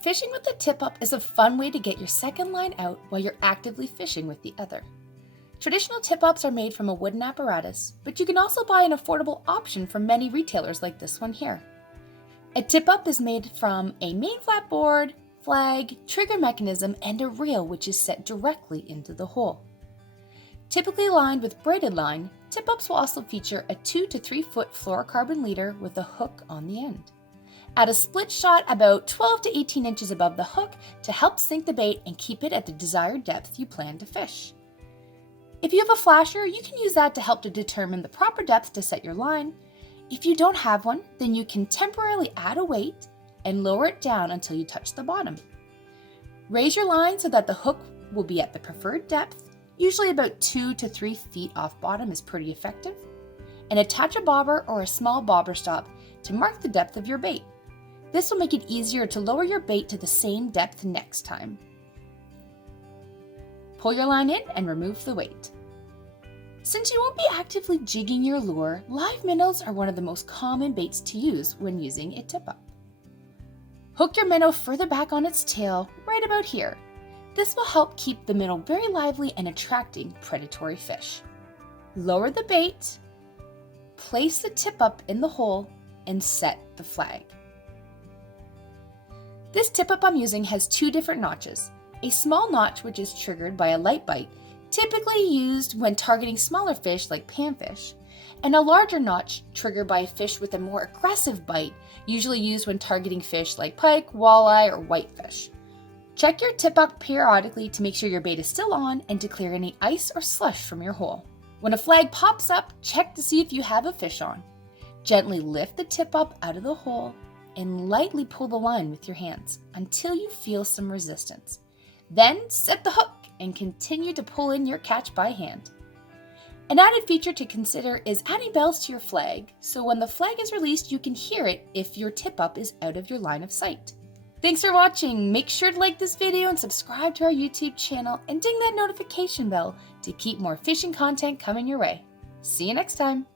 Fishing with the tip-up is a fun way to get your second line out while you're actively fishing with the other. Traditional tip-ups are made from a wooden apparatus, but you can also buy an affordable option from many retailers like this one here. A tip-up is made from a main flat board, flag, trigger mechanism, and a reel which is set directly into the hole. Typically lined with braided line, tip-ups will also feature a 2 to 3 foot fluorocarbon leader with a hook on the end. Add a split shot about 12 to 18 inches above the hook to help sink the bait and keep it at the desired depth you plan to fish. If you have a flasher, you can use that to help to determine the proper depth to set your line. If you don't have one, then you can temporarily add a weight and lower it down until you touch the bottom. Raise your line so that the hook will be at the preferred depth, usually about 2 to 3 feet off bottom is pretty effective, and attach a bobber or a small bobber stop to mark the depth of your bait. This will make it easier to lower your bait to the same depth next time. Pull your line in and remove the weight. Since you won't be actively jigging your lure, live minnows are one of the most common baits to use when using a tip-up. Hook your minnow further back on its tail, right about here. This will help keep the minnow very lively and attracting predatory fish. Lower the bait, place the tip-up in the hole, and set the flag. This tip-up I'm using has 2 different notches. A small notch which is triggered by a light bite, typically used when targeting smaller fish like panfish, and a larger notch triggered by a fish with a more aggressive bite, usually used when targeting fish like pike, walleye, or whitefish. Check your tip-up periodically to make sure your bait is still on and to clear any ice or slush from your hole. When a flag pops up, check to see if you have a fish on. Gently lift the tip-up out of the hole and lightly pull the line with your hands until you feel some resistance. Then set the hook and continue to pull in your catch by hand. An added feature to consider is adding bells to your flag, so when the flag is released you can hear it if your tip-up is out of your line of sight. Thanks for watching. Make sure to like this video and subscribe to our YouTube channel and ding that notification bell to keep more fishing content coming your way. See you next time.